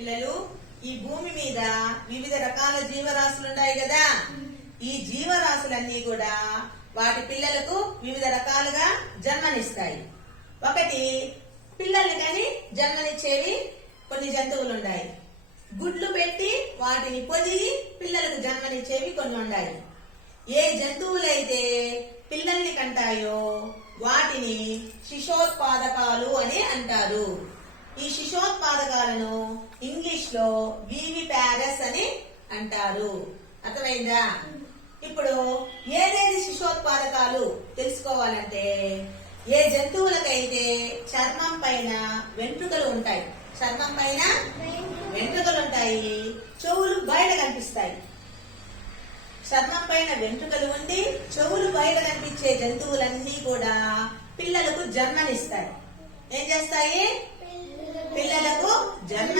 పిల్లలు, ఈ భూమి మీద వివిధ రకాల జీవరాశులు ఉన్నాయి కదా. ఈ జీవరాశులన్నీ కూడా వాటి పిల్లలకు వివిధ రకాలుగా జన్మనిస్తాయి. ఒకటి, పిల్లల్ని కానీ జన్మనిచ్చేవి కొన్ని జంతువులు ఉన్నాయి. గుడ్లు పెట్టి వాటిని పొదిగి పిల్లలకు జన్మనిచ్చేవి కొన్ని ఉన్నాయి. ఏ జంతువులైతే పిల్లల్ని కంటాయో వాటిని శిశోత్పాదకాలు అని అంటారు. ఈ శిశోత్పాదకాలను ఇంగ్లీష్ లో వివిపారస్ అని అంటారు. అర్థమైందా? ఇప్పుడు ఏదేది శిశోత్పాదకాలు తెలుసుకోవాలంటే, ఏ జంతువులకైతే చర్మం పైన వెంట్రుకలు ఉంటాయి, చర్మం పైన వెంట్రుకలు ఉంటాయి, చెవులు బయట కనిపిస్తాయి. చర్మం పైన వెంట్రుకలు ఉండి చెవులు బయట కనిపించే జంతువులన్నీ కూడా పిల్లలకు జన్మనిస్తాయి. ఏం చేస్తాయి? పిల్లలకు జన్మ